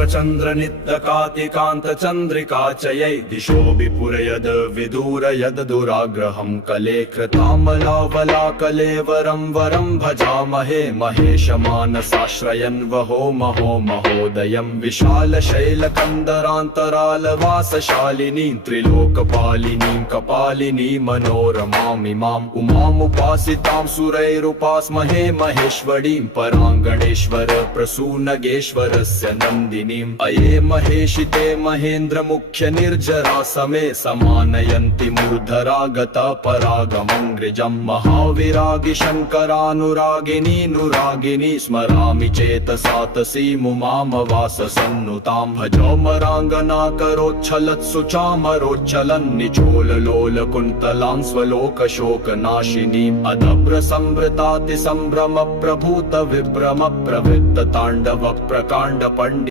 सहस्रचन्द्र नित्यकातिकान्त चन्द्रिका चयै दिशो विपुरयद विदूरयद दुराग्रहं कले कृतामलावला कलेवरं वरं भजामहे महेशमानसाश्रयन् वहो महो महोदयं विशालशैलकन्दरान्तरालवासशालिनीं त्रिलोकपालिनीं कपालिनी मनोरमामिमाम् उमामुपासितां सुरैरुपास्महे महेश्वरीं पराङ्गणेश्वर प्रसूनगेश्वरस्य नन्दिनीम् अये महेशिते महेन्द्रमुख्य निर्जरासमे समानयन्ति मूर्धरागता परागमङ्ग्रिजं महाविरागि शङ्करानुरागिनी नुरागिनी स्मरामि चेतसा तसीमुमामवाससन्नुतां भजोमराङ्गनाकरोच्छलत्सुचामरोच्चलन् निचोललोलकुन्तलां स्वलोकशोकनाशिनीम् अदभ्रसम्भृतातिसम्भ्रम प्रभूत विभ्रम प्रवृत्त ताण्डव प्रकाण्ड पण्डित